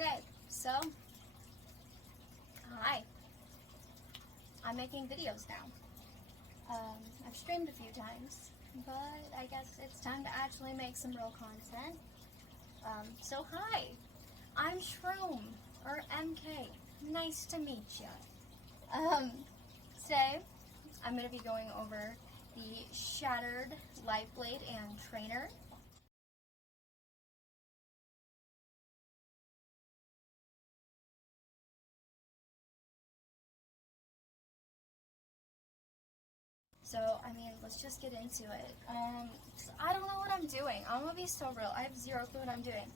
Okay, so, hi. I'm making videos now. I've streamed a few times, but I guess it's time to actually make some real content. So hi, I'm Shroom, or MK. Nice to meet ya. Today, I'm going to be going over the Shattered Lifeblade and Trainer. So, let's just get into it. I don't know what I'm doing. I'm gonna be so real. I have zero clue what I'm doing.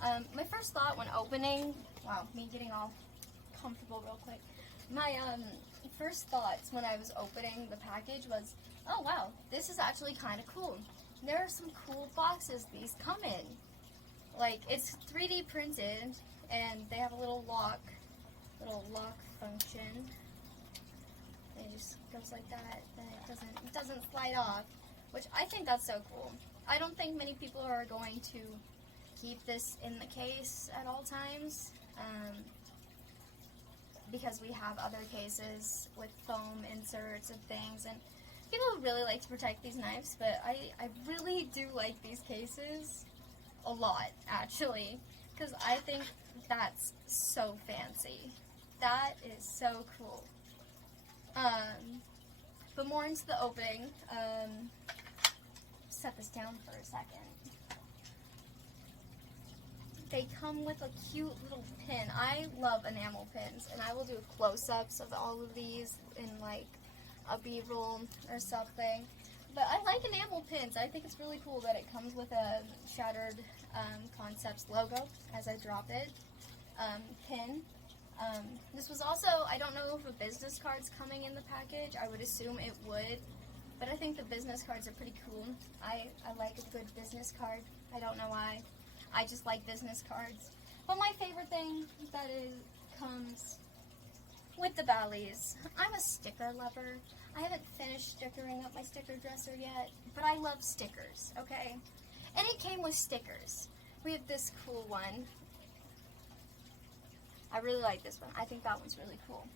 My first thought when opening, wow, me getting all comfortable real quick. My first thoughts when I was opening the package was, oh wow, this is actually kind of cool. There are some cool boxes these come in. Like, it's 3D printed, and they have a little lock function. It just goes like that, then it doesn't slide off, which I think that's so cool. I don't think many people are going to keep this in the case at all times, because we have other cases with foam inserts and things, and people really like to protect these knives, but I really do like these cases a lot, actually, because I think that's so fancy. That is so cool. But more into the opening, set this down for a second. They come with a cute little pin. I love enamel pins, and I will do close-ups of all of these in like a B-roll or something. But I like enamel pins. I think it's really cool that it comes with a Shattered Concepts logo as I drop it. Pin. This was also, I don't know if a business card's coming in the package. I would assume it would, but I think the business cards are pretty cool. I like a good business card. I don't know why. I just like business cards. But my favorite thing that comes with the Bally's, I'm a sticker lover. I haven't finished stickering up my sticker dresser yet, but I love stickers, okay? And it came with stickers. We have this cool one. I really like this one. I think that one's really cool.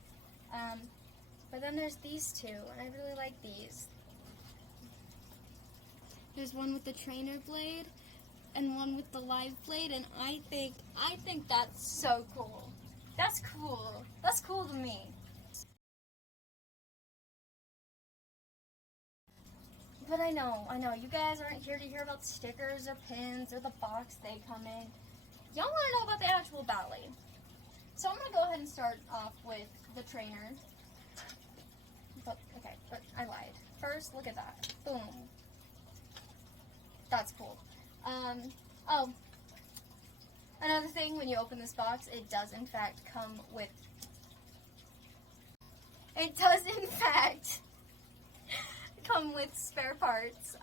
But then there's these two, and I really like these. There's one with the trainer blade, and one with the live blade, and I think that's so cool. That's cool. That's cool to me. But I know, you guys aren't here to hear about stickers or pins or the box they come in. Y'all want to know about the actual Bally. So I'm going to go ahead and start off with the trainer. But I lied. First, look at that. Boom. That's cool. Oh, another thing, when you open this box, it does in fact come with spare parts.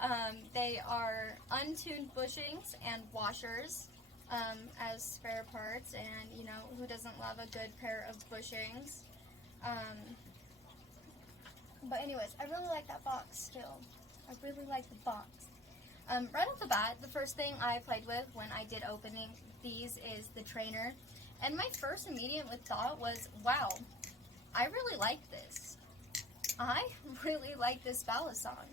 They are untuned bushings and washers. As spare parts, and you know, who doesn't love a good pair of bushings? But anyways, I really like that box still. I really like the box. Right off the bat, the first thing I played with when I did opening these is the trainer, and my first immediate thought was, wow, I really like this. I really like this Balisong.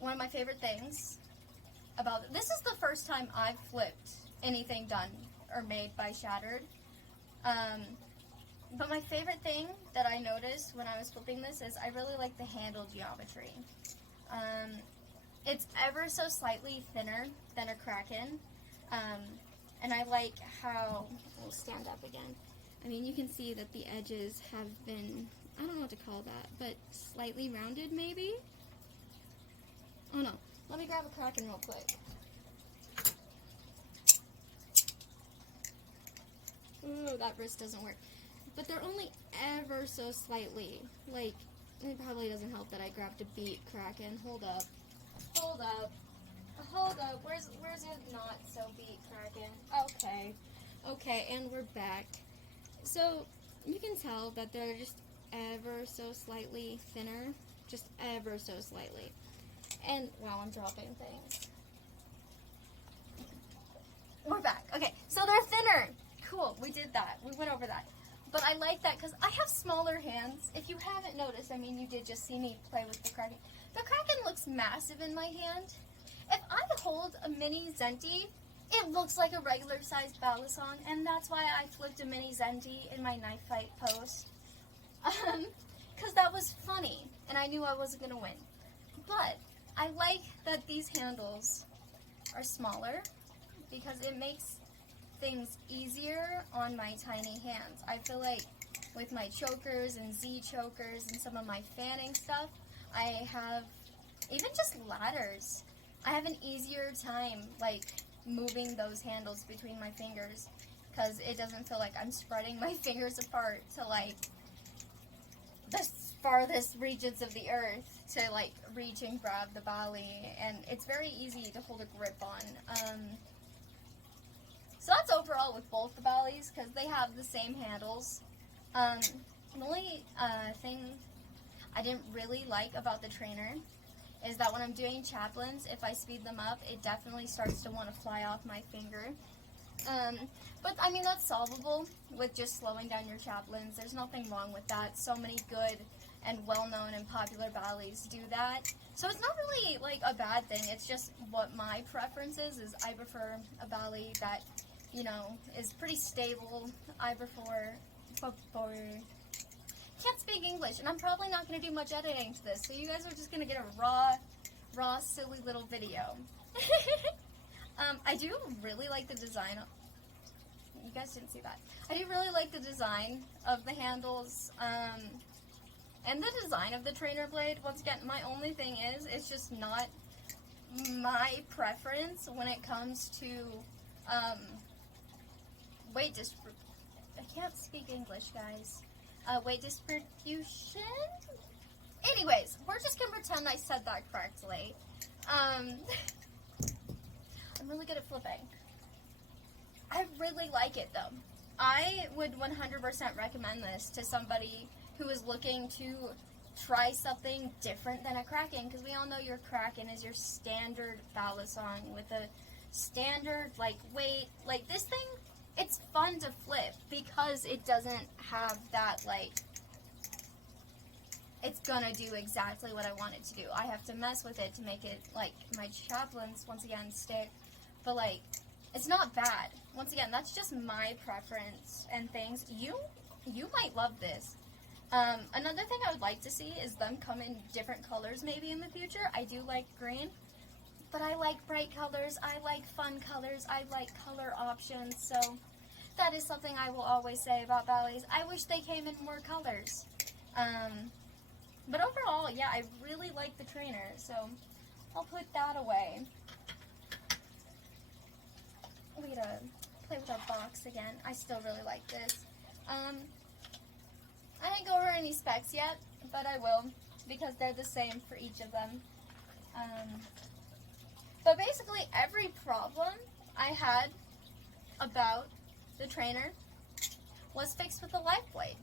One of my favorite things about it. This is the first time I've flipped anything done or made by Shattered. But my favorite thing that I noticed when I was flipping this is I really like the handle geometry. It's ever so slightly thinner than a Kraken. And I like how, we'll stand up again. I mean, you can see that the edges have been, I don't know what to call that, but slightly rounded maybe? Oh no. Let me grab a Kraken real quick. Ooh, that wrist doesn't work. But they're only ever so slightly. Like, it probably doesn't help that I grabbed a beat Kraken. Hold up. Hold up. Hold up. Where's your not so beat Kraken? Okay. Okay, and we're back. So, you can tell that they're just ever so slightly thinner. Just ever so slightly. And, wow, I'm dropping things. We're back. Okay, So they're thinner. Cool, we did that. We went over that. But I like that because I have smaller hands. If you haven't noticed, I mean, you did just see me play with the Kraken. The Kraken looks massive in my hand. If I hold a mini Zenti, it looks like a regular sized Balisong, and that's why I flipped a mini Zenti in my knife fight post. Because that was funny, and I knew I wasn't going to win. But I like that these handles are smaller because it makes things easier on my tiny hands. I feel like with my chokers and Z chokers and some of my fanning stuff, I have, even just ladders, I have an easier time like moving those handles between my fingers because it doesn't feel like I'm spreading my fingers apart to like the farthest regions of the earth to like reach and grab the Bali, and it's very easy to hold a grip on. So that's overall with both the Balis because they have the same handles. The only thing I didn't really like about the trainer is that when I'm doing chaplains, if I speed them up, it definitely starts to want to fly off my finger. But I mean, that's solvable with just slowing down your chaplains. There's nothing wrong with that. So many good and well-known and popular Balis do that. So it's not really like a bad thing. It's just what my preference is I prefer a Bali that, you know, is pretty stable. I prefer can't speak English, and I'm probably not going to do much editing to this, so you guys are just going to get a raw, silly little video. I do really like the design. You guys didn't see that. I do really like the design of the handles, and the design of the trainer blade. Once again, my only thing is, it's just not my preference when it comes to, I can't speak English, guys. Weight distribution? Anyways, we're just gonna pretend I said that correctly. I'm really good at flipping. I really like it though. I would 100% recommend this to somebody who is looking to try something different than a Kraken, because we all know your Kraken is your standard Balisong with a standard like weight. Like this thing, it's fun to flip because it doesn't have that, like, it's gonna do exactly what I want it to do. I have to mess with it to make it, like, my chaplains, once again, stick. But, like, it's not bad. Once again, that's just my preference and things. You might love this. Another thing I would like to see is them come in different colors maybe in the future. I do like green. But I like bright colors, I like fun colors, I like color options, so that is something I will always say about Balis. I wish they came in more colors. But overall, yeah, I really like the trainer, so I'll put that away. We're gonna play with our box again. I still really like this. I didn't go over any specs yet, but I will, because they're the same for each of them. But basically, every problem I had about the trainer was fixed with the live blade.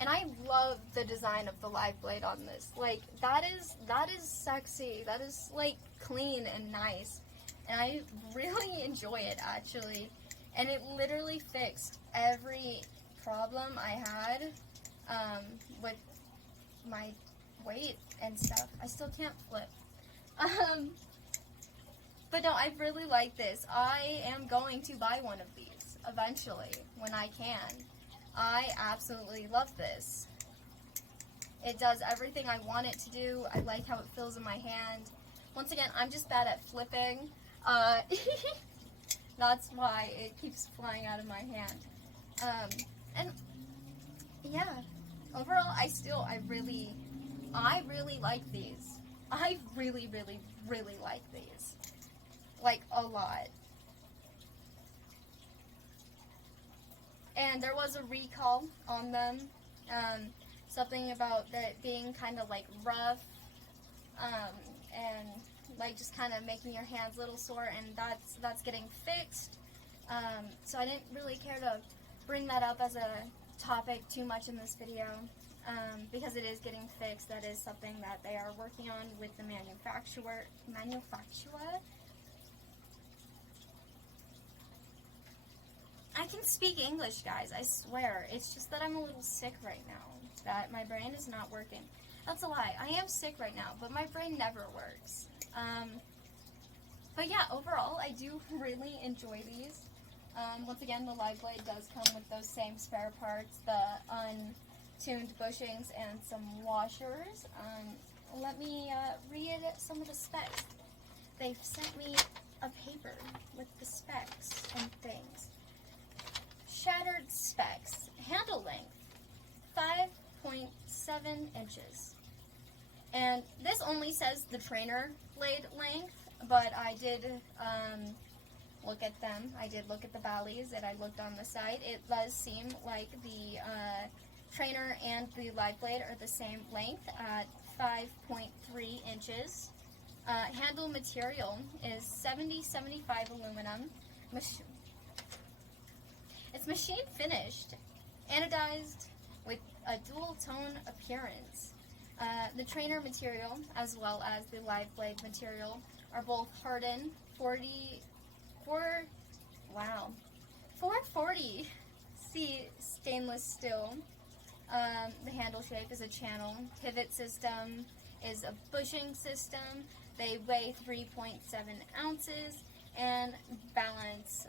And I love the design of the live blade on this. Like, that is sexy. That is, like, clean and nice. And I really enjoy it, actually. And it literally fixed every problem I had with my weight and stuff. I still can't flip. But no, I really like this. I am going to buy one of these eventually when I can. I absolutely love this. It does everything I want it to do. I like how it feels in my hand. Once again, I'm just bad at flipping. That's why it keeps flying out of my hand. And yeah, overall, I really like these. I really like these. Like, a lot. And there was a recall on them. Something about it being kind of like rough, and like just kind of making your hands a little sore, and that's getting fixed. So I didn't really care to bring that up as a topic too much in this video, because it is getting fixed. That is something that they are working on with the manufacturer. can speak English, guys, I swear. It's just that I'm a little sick right now, that my brain is not working. That's a lie. I am sick right now, but my brain never works. But yeah, overall, I do really enjoy these. Once again, the live blade does come with those same spare parts, the untuned bushings and some washers. Let me read some of the specs. They've sent me a paper with the specs and things. Shattered specs. Handle length, 5.7 inches. And this only says the trainer blade length, but I did look at them. I did look at the Bally's that I looked on the site. It does seem like the trainer and the live blade are the same length at 5.3 inches. Handle material is 70-75 aluminum. It's machine finished, anodized with a dual tone appearance. The trainer material as well as the live blade material are both hardened 440 C stainless steel. The handle shape is a channel. Pivot system is a bushing system. They weigh 3.7 ounces, and balance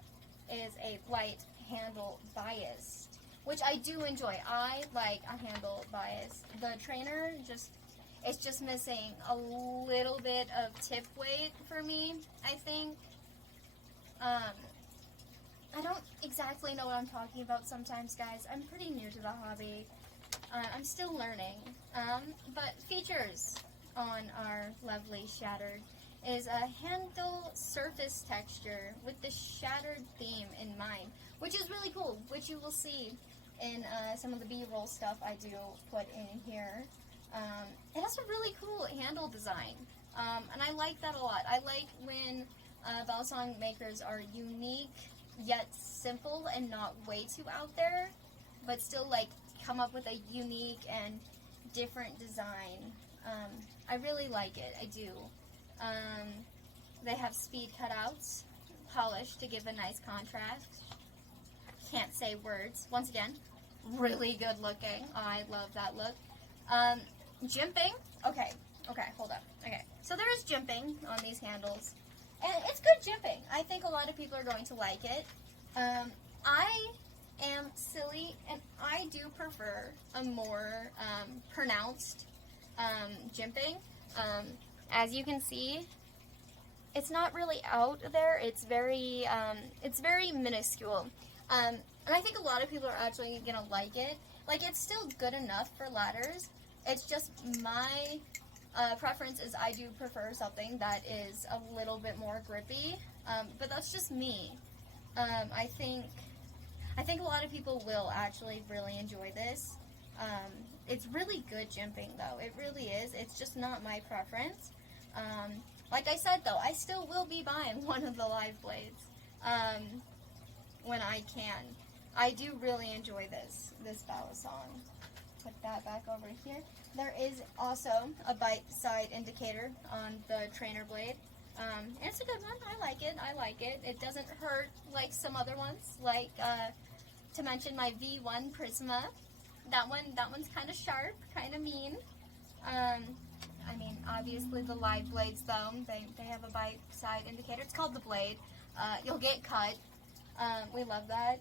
is a light handle bias, which I do enjoy. I like a handle bias. The trainer it's just missing a little bit of tip weight for me, I think. I don't exactly know what I'm talking about sometimes, guys. I'm pretty new to the hobby. I'm still learning. But features on our lovely Shattered is a handle surface texture with the Shattered theme in mind, which is really cool, which you will see in some of the B-roll stuff I do put in here. It has a really cool handle design, and I like that a lot. I like when Balisong makers are unique yet simple and not way too out there, but still like come up with a unique and different design. I really like it. I do. They have speed cutouts, polished to give a nice contrast. Can't say words. Once again, really good looking. I love that look. Jimping. Okay, hold up. Okay, so there is jimping on these handles, and it's good jimping. I think a lot of people are going to like it. I am silly, and I do prefer a more pronounced jimping. As you can see, it's not really out there. It's very minuscule. And I think a lot of people are actually gonna like it. Like, it's still good enough for ladders. It's just my preference is I do prefer something that is a little bit more grippy. But that's just me. I think a lot of people will actually really enjoy this. It's really good jimping, though. It really is. It's just not my preference. Like I said, though, I still will be buying one of the live blades when I can. I do really enjoy this Balisong. Put that back over here. There is also a bite side indicator on the trainer blade. It's a good one. I like it. It doesn't hurt like some other ones. Like, to mention my V1 Prisma. That one's kind of sharp, kind of mean. I mean, obviously the live blades, though, they have a bite side indicator. It's called the blade. You'll get cut. We love that.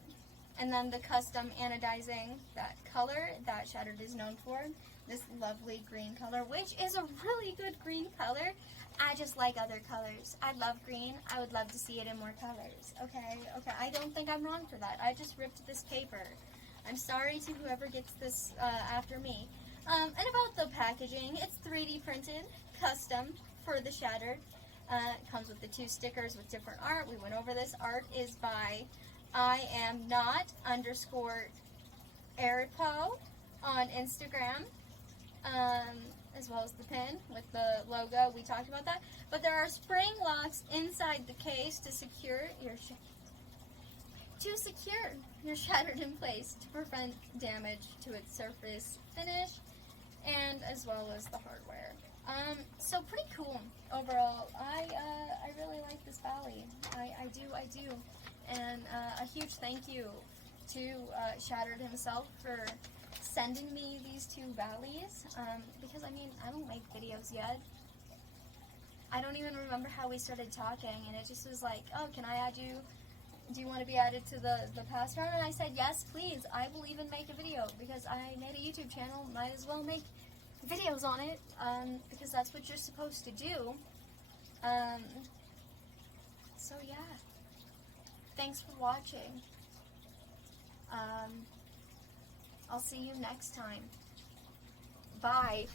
And then the custom anodizing, that color that Shattered is known for. This lovely green color, which is a really good green color. I just like other colors. I love green. I would love to see it in more colors. Okay. I don't think I'm wrong for that. I just ripped this paper. I'm sorry to whoever gets this after me. And about the packaging, it's 3D printed, custom for the Shattered. It comes with the 2 stickers with different art. We went over this. Art is by IamNot_Eripo on Instagram. As well as the pin with the logo. We talked about that. But there are spring locks inside the case to secure your Shattered in place to prevent damage to its surface finish, and as well as the hardware. So pretty cool overall. I really like this Bally. I do. And a huge thank you to Shattered himself for sending me these two valleys. Because, I mean, I don't make videos yet. I don't even remember how we started talking, and it just was like, oh, can I add you? Do you want to be added to the past round? And I said, yes, please. I will even make a video because I made a YouTube channel. Might as well make videos on it because that's what you're supposed to do. So, yeah. Thanks for watching. I'll see you next time. Bye.